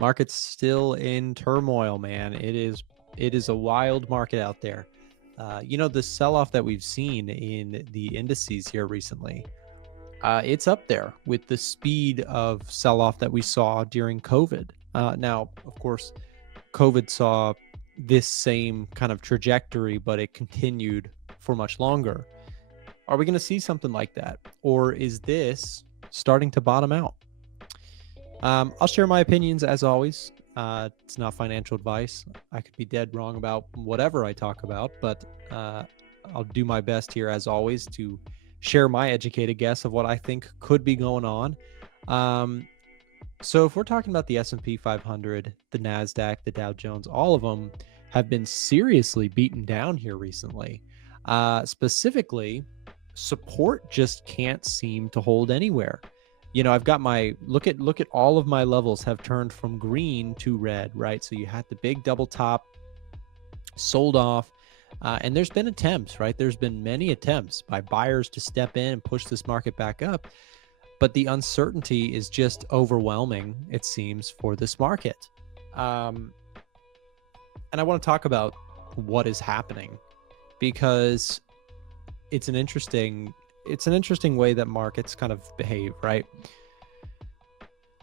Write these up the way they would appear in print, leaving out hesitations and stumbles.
Market's still in turmoil, man. It is a wild market out there. The sell-off that we've seen in the indices here recently, it's up there with the speed of sell-off that we saw during COVID. Now, of course, COVID saw this same kind of trajectory, but it continued for much longer. Are we going to see something like that? Or is this starting to bottom out? I'll share my opinions as always. It's not financial advice. I could be dead wrong about whatever I talk about, but I'll do my best here as always to share my educated guess of what I think could be going on. So if we're talking about the S&P 500, the NASDAQ, the Dow Jones, all of them have been seriously beaten down here recently. Specifically, support just can't seem to hold anywhere. I've got my look at all of my levels have turned from green to red, right? So you had the big double top, sold off, and there's been attempts, right? There's been many attempts by buyers to step in and push this market back up, but the uncertainty is just overwhelming, it seems, for this market. And I want to talk about what is happening because it's an interesting way that markets kind of behave, right?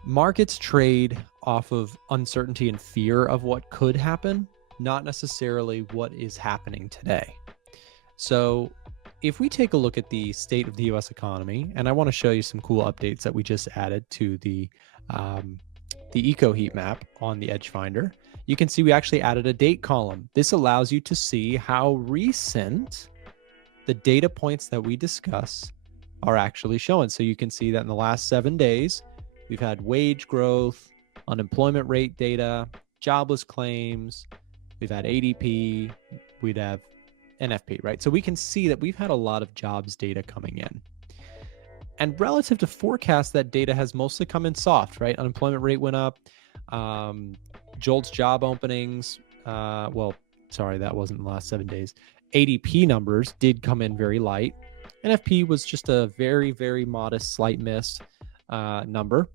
Markets trade off of uncertainty and fear of what could happen, not necessarily what is happening today. So if we take a look at the state of the US economy, and I want to show you some cool updates that we just added to the eco heat map on the Edge Finder, you can see we actually added a date column. This allows you to see how recent the data points that we discuss are actually showing. So you can see that in the last 7 days, we've had wage growth, unemployment rate data, jobless claims, we've had ADP, we'd have NFP, right? So we can see that we've had a lot of jobs data coming in. And relative to forecast, that data has mostly come in soft, right? Unemployment rate went up, JOLTS job openings, that wasn't the last 7 days. ADP numbers did come in very light. NFP was just a very, very modest, slight miss number.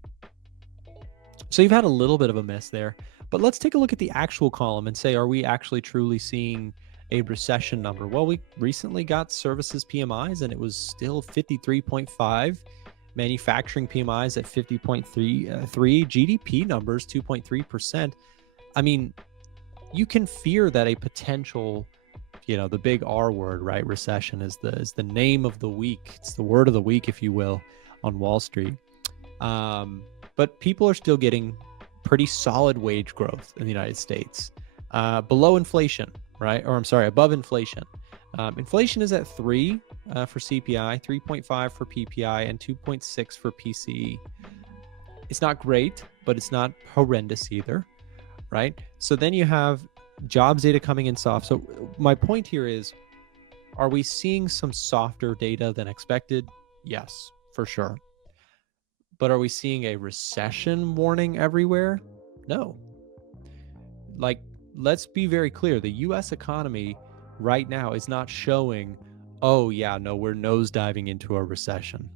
So you've had a little bit of a miss there. But let's take a look at the actual column and say, are we actually truly seeing a recession number? Well, we recently got services PMIs and it was still 53.5. Manufacturing PMIs at 50.3. GDP numbers 2.3%. I mean, you can fear that a potential, the big R word, right? Recession is the name of the week. It's the word of the week, if you will, on Wall Street. But people are still getting pretty solid wage growth in the United States, below inflation, right? Or I'm sorry, above inflation. Inflation is at 3 for CPI, 3.5 for PPI, and 2.6 for PCE. It's not great, but it's not horrendous either, right? So then you have jobs data coming in soft. So my point here is, are we seeing some softer data than expected? Yes, for sure. But are we seeing a recession warning everywhere? No. Let's be very clear. The US economy right now is not showing, oh yeah, no, we're nosediving into a recession.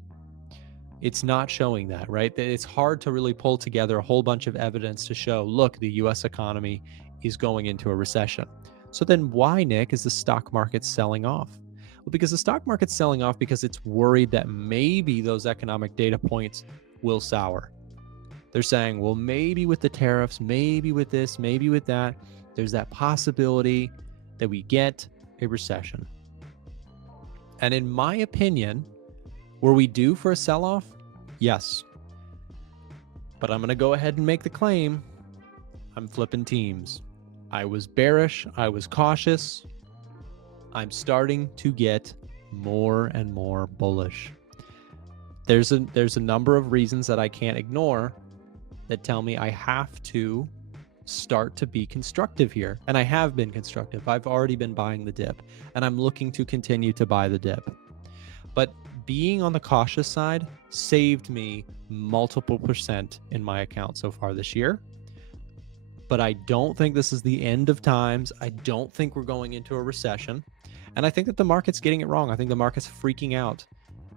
It's not showing that, right? It's hard to really pull together a whole bunch of evidence to show, look, the US economy is going into a recession. So then why, Nick, is the stock market selling off? Well, because the stock market's selling off because it's worried that maybe those economic data points will sour. They're saying, well, maybe with the tariffs, maybe with this, maybe with that, there's that possibility that we get a recession. And in my opinion, were we due for a sell-off? Yes. But I'm going to go ahead and make the claim. I'm flipping teams. I was bearish. I was cautious. I'm starting to get more and more bullish. There's a number of reasons that I can't ignore that tell me I have to start to be constructive here. And I have been constructive. I've already been buying the dip, and I'm looking to continue to buy the dip. But being on the cautious side saved me multiple percent in my account so far this year. But I don't think this is the end of times. I don't think we're going into a recession. And I think that the market's getting it wrong. I think the market's freaking out.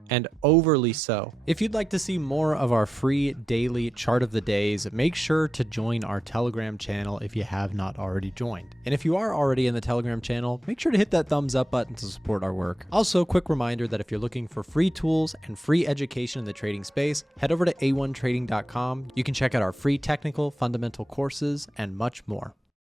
and overly so. If you'd like to see more of our free daily chart of the days, make sure to join our Telegram channel if you have not already joined. And if you are already in the Telegram channel, make sure to hit that thumbs up button to support our work. Also, quick reminder that if you're looking for free tools and free education in the trading space, head over to a1trading.com. You can check out our free technical, fundamental courses and much more.